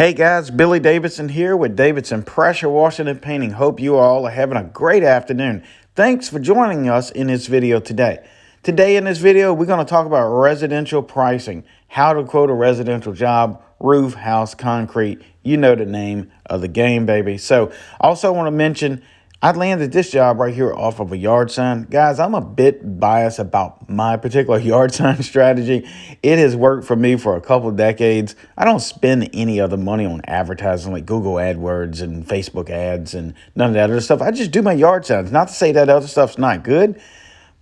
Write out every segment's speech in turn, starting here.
Hey guys, Billy Davidson here with Davidson Pressure Washing and Painting. Hope you all are having a great afternoon. Thanks for joining us in this video today. Today in this video, we're going to talk about residential pricing, how to quote a residential job, roof, house, concrete. You know the name of the game, baby. So also want to mention I landed this job right here off of a yard sign. Guys, I'm a bit biased about my particular yard sign strategy. It has worked for me for a couple decades. I don't spend any other money on advertising like Google AdWords and Facebook ads and none of that other stuff. I just do my yard signs. Not to say that other stuff's not good,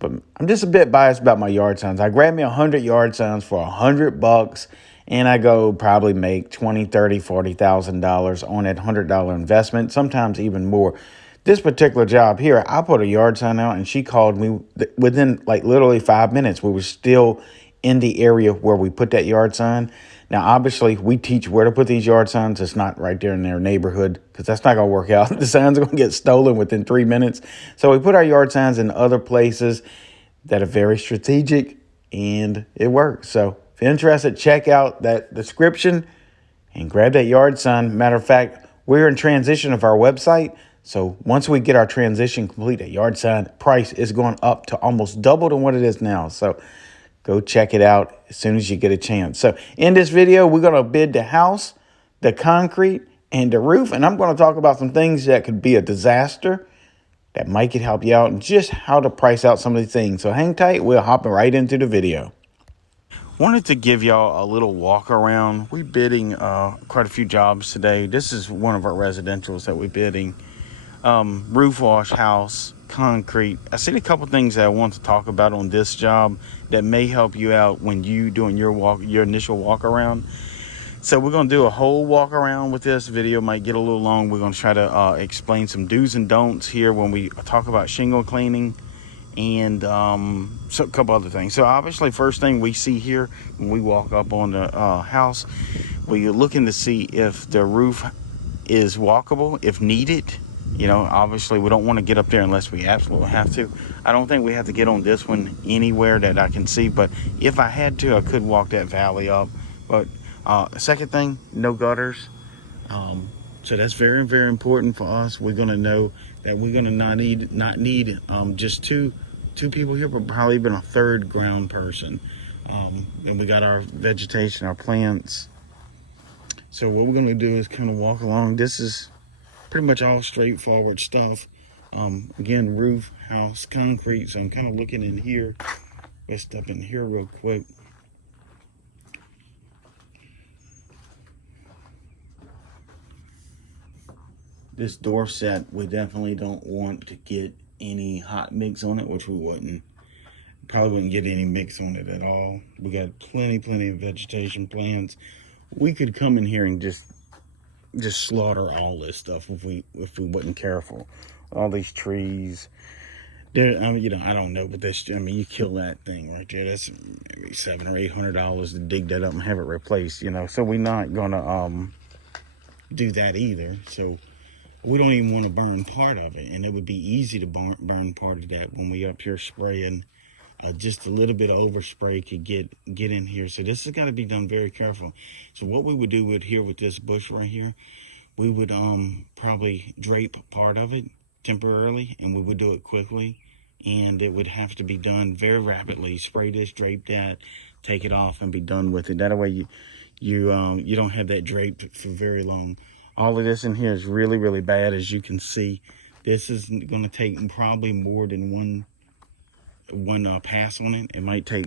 but I'm just a bit biased about my yard signs. I grab me 100 yard signs for $100 and I go probably make $20, $30, $40,000 on that $100 investment, sometimes even more. This particular job here, I put a yard sign out and she called me within like literally 5 minutes. We were still in the area where we put that yard sign. Now, obviously, we teach where to put these yard signs. It's not right there in their neighborhood because that's not going to work out. The signs are going to get stolen within 3 minutes. So we put our yard signs in other places that are very strategic and it works. So if you're interested, check out that description and grab that yard sign. Matter of fact, we're in transition of our website. So once we get our transition complete, a yard sign price is going up to almost double than what it is now. So go check it out as soon as you get a chance. So in this video, we're going to bid the house, the concrete, and the roof. And I'm going to talk about some things that could be a disaster that might could help you out and just how to price out some of these things. So hang tight. We'll hop right into the video. Wanted to give y'all a little walk around. We're bidding quite a few jobs today. This is one of our residentials that we're bidding. Roof wash, house, concrete. I seen a couple things that I want to talk about on this job that may help you out when you doing your initial walk around. So we're going to do a whole walk around with this video. Might get a little long. We're going to try to explain some do's and don'ts here when we talk about shingle cleaning and so a couple other things. So obviously first thing we see here when we walk up on the house, we're looking to see if the roof is walkable, if needed. You know, obviously we don't want to get up there unless we absolutely have to. I don't think we have to get on this one anywhere that I can see, but if I had to, I could walk that valley up. But second thing, no gutters. So that's very, very important for us. We're going to know that we're going to not need just two people here, but probably even a third ground person. And we got our vegetation, our plants. So what we're going to do is kind of walk along. This is pretty much all straightforward stuff. Again, roof, house, concrete. So I'm kind of looking in here. Let's step in here real quick. This door set, we definitely don't want to get any hot mix on it, which we wouldn't. Probably wouldn't get any mix on it at all. We got plenty of vegetation plants. We could come in here and just slaughter all this stuff if we wasn't careful. All these trees, there. I mean, you know, I don't know, but that's. I mean, you kill that thing right there. That's maybe $700 or $800 to dig that up and have it replaced. You know, so we're not gonna do that either. So we don't even want to burn part of it, and it would be easy to burn part of that when we up here spraying. Just a little bit of overspray could get in here. So this has got to be done very careful. So what we would do with here with this bush right here, we would probably drape part of it temporarily, and we would do it quickly, and it would have to be done very rapidly. Spray this, drape that, take it off, and be done with it. That way you don't have that draped for very long. All of this in here is really, really bad, as you can see. This is going to take probably more than one pass on it. It might take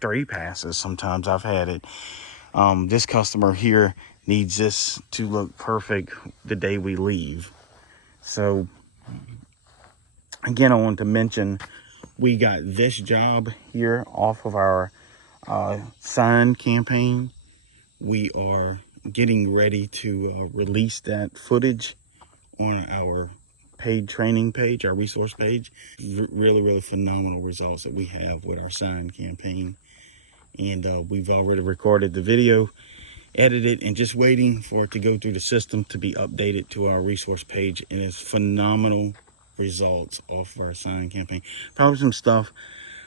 3 passes. Sometimes I've had it. This customer here needs this to look perfect the day we leave. So again, I want to mention we got this job here off of our sign campaign. We are getting ready to release that footage on our paid training page, our resource page. Really phenomenal results that we have with our sign campaign. And we've already recorded the video, edited, and just waiting for it to go through the system to be updated to our resource page. And it's phenomenal results off of our sign campaign. Probably some stuff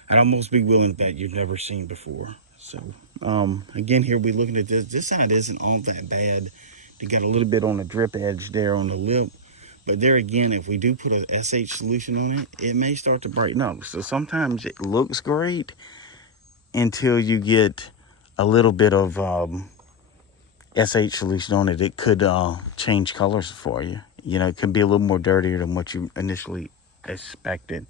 I'd almost be willing to bet you've never seen before. So again, here we're looking at this. This side isn't all that bad. They got a little bit on the drip edge there on the lip. But there again, if we do put a SH solution on it, it may start to brighten up. So sometimes it looks great until you get a little bit of SH solution on it. It could change colors for you. You know, it could be a little more dirtier than what you initially expected.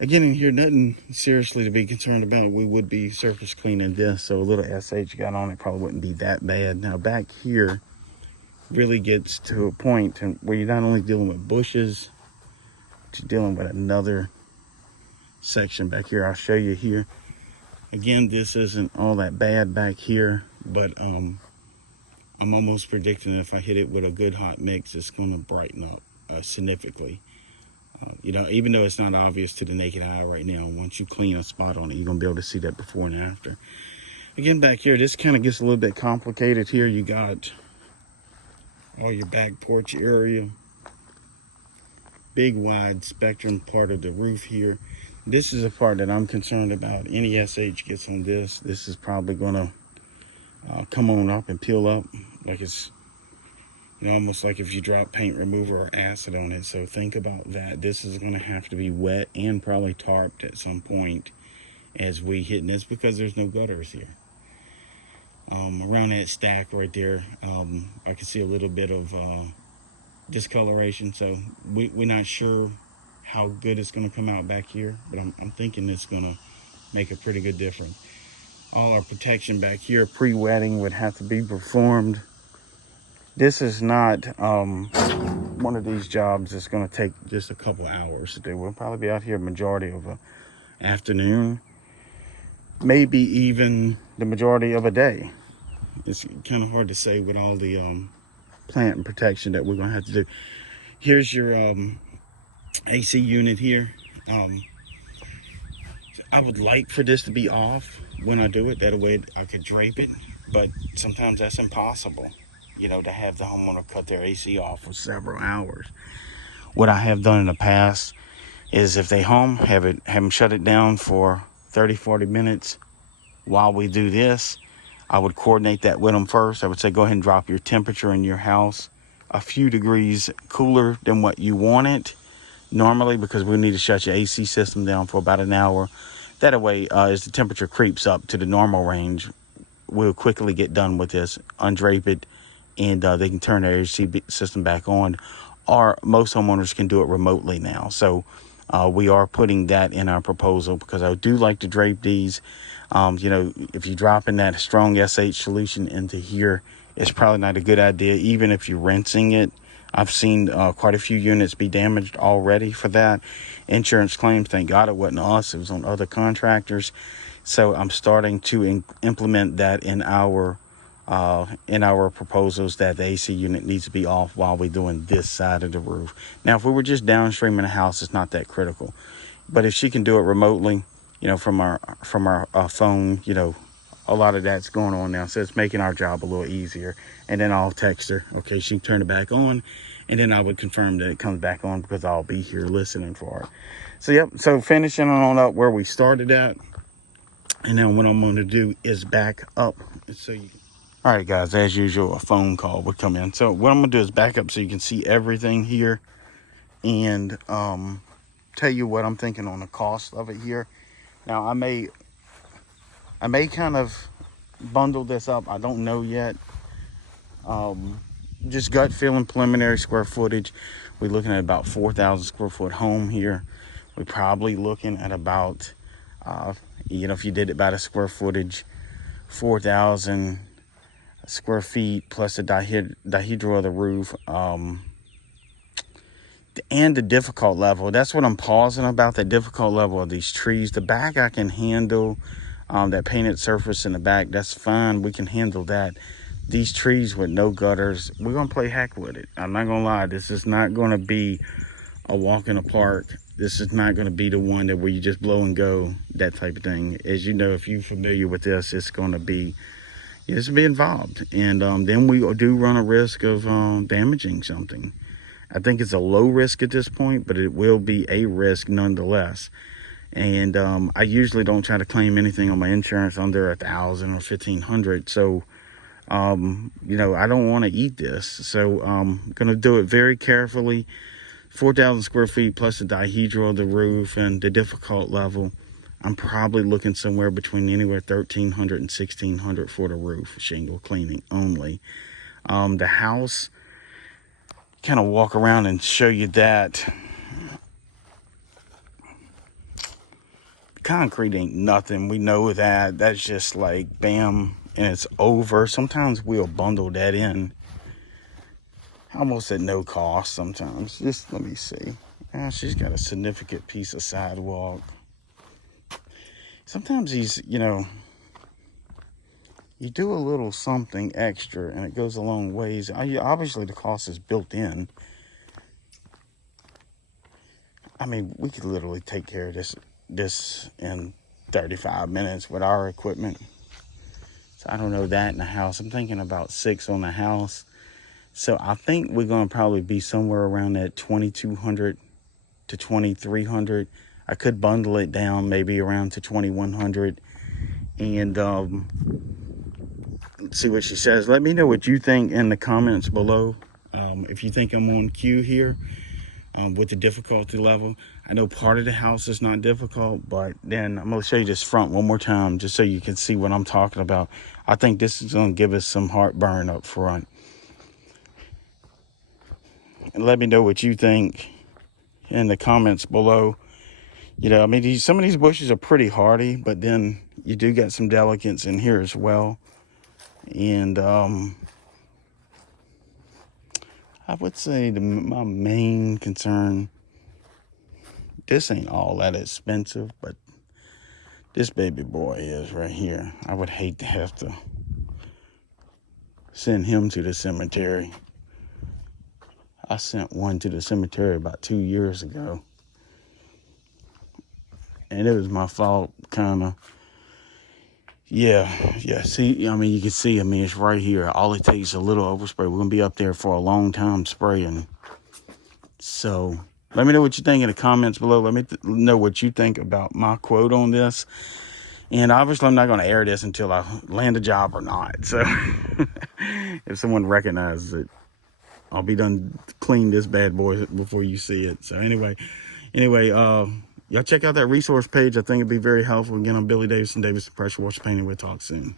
Again, in here, nothing seriously to be concerned about. We would be surface cleaning this, so a little SH got on it probably wouldn't be that bad. Now back here really gets to a point where you're not only dealing with bushes, but you're dealing with another section back here. I'll show you here. Again, this isn't all that bad back here, but I'm almost predicting if I hit it with a good hot mix, it's going to brighten up significantly. You know, even though it's not obvious to the naked eye right now, once you clean a spot on it, you're going to be able to see that before and after. Again, back here, this kind of gets a little bit complicated here. You got all your back porch area, big wide spectrum part of the roof here. This is a part that I'm concerned about. Any SH gets on this, this is probably going to come on up and peel up like it's, you know, almost like if you drop paint remover or acid on it. So think about that. This is going to have to be wet and probably tarped at some point as we hit this, because there's no gutters here. Around that stack right there, I can see a little bit of discoloration. So we're not sure how good it's going to come out back here, but I'm thinking it's going to make a pretty good difference. All our protection back here, pre-wetting, would have to be performed. This is not one of these jobs that's going to take just a couple hours to do. We'll probably be out here majority of an afternoon, maybe even the majority of a day. It's kind of hard to say with all the plant and protection that we're going to have to do. Here's your AC unit here. I would like for this to be off when I do it. That way I could drape it, but sometimes that's impossible. You know, to have the homeowner cut their AC off for several hours. What I have done in the past is if they home, have them shut it down for 30, 40 minutes while we do this. I would coordinate that with them first. I would say, go ahead and drop your temperature in your house a few degrees cooler than what you want it normally, because we need to shut your AC system down for about an hour. That way, as the temperature creeps up to the normal range, we'll quickly get done with this, undrape it, and they can turn their AC system back on. Or most homeowners can do it remotely now. So we are putting that in our proposal, because I do like to drape these. You know, if you're dropping that strong SH solution into here, it's probably not a good idea, even if you're rinsing it. I've seen quite a few units be damaged already for that. Insurance claims, thank God it wasn't us, it was on other contractors. So I'm starting to implement that in our proposals, that the AC unit needs to be off while we're doing this side of the roof. Now, if we were just downstream in the house, it's not that critical. But if she can do it remotely, you know, from our phone, you know, a lot of that's going on now. So it's making our job a little easier. And then I'll text her, okay, she can turn it back on. And then I would confirm that it comes back on, because I'll be here listening for it. So, yep, so finishing on up where we started at. And then what I'm going to do is back up. So you can... All right, guys, as usual, a phone call would come in. So what I'm going to do is back up so you can see everything here, and tell you what I'm thinking on the cost of it here. Now, I may kind of bundle this up. I don't know yet. Just gut feeling, preliminary square footage. We're looking at about 4,000 square foot home here. We're probably looking at about, you know, if you did it by the square footage, 4,000 square feet plus the dihedral of the roof, and the difficult level. That's what I'm pausing about, the difficult level of these trees. The back I can handle, that painted surface in the back, that's fine. We can handle that. These trees with no gutters, we're gonna play heck with it. I'm not gonna lie, this is not gonna be a walk in the park. This is not gonna be the one that where you just blow and go, that type of thing. As you know, if you're familiar with this, it's gonna be involved. And then we do run a risk of damaging something. I think it's a low risk at this point, but it will be a risk nonetheless. And I usually don't try to claim anything on my insurance under $1,000 or $1,500. So You know, I don't want to eat this. So I'm going to do it very carefully. 4,000 square feet plus the dihedral of the roof and the difficult level. I'm probably looking somewhere between anywhere 1,300 and 1,600 for the roof shingle cleaning only. The house, kind of walk around and show you that. Concrete ain't nothing. We know that. That's just like bam, and it's over. Sometimes we'll bundle that in almost at no cost sometimes. Just let me see. She's got a significant piece of sidewalk. Sometimes these, you know, you do a little something extra and it goes a long ways. Obviously the cost is built in. I mean, we could literally take care of this in 35 minutes with our equipment. So I don't know that in the house. I'm thinking about 6 on the house. So I think we're going to probably be somewhere around that 2,200 to 2,300. I could bundle it down maybe around to 2,100 and let's see what she says. Let me know what you think in the comments below. If you think I'm on cue here with the difficulty level. I know part of the house is not difficult, but then I'm going to show you this front one more time just so you can see what I'm talking about. I think this is going to give us some heartburn up front. And let me know what you think in the comments below. You know, I mean, some of these bushes are pretty hardy, but then you do get some delicates in here as well. And I would say my main concern, this ain't all that expensive, but this baby boy is right here. I would hate to have to send him to the cemetery. I sent one to the cemetery about 2 years ago. And it was my fault, kind of. Yeah. See, I mean, you can see, I mean, it's right here. All it takes is a little overspray. We're going to be up there for a long time spraying. So let me know what you think in the comments below. Let me know what you think about my quote on this. And obviously, I'm not going to air this until I land a job or not. So if someone recognizes it, I'll be done clean this bad boy before you see it. So anyway, y'all check out that resource page. I think it'd be very helpful. Again, I'm Billy Davidson, Davidson Pressure Washer Painting. We'll talk soon.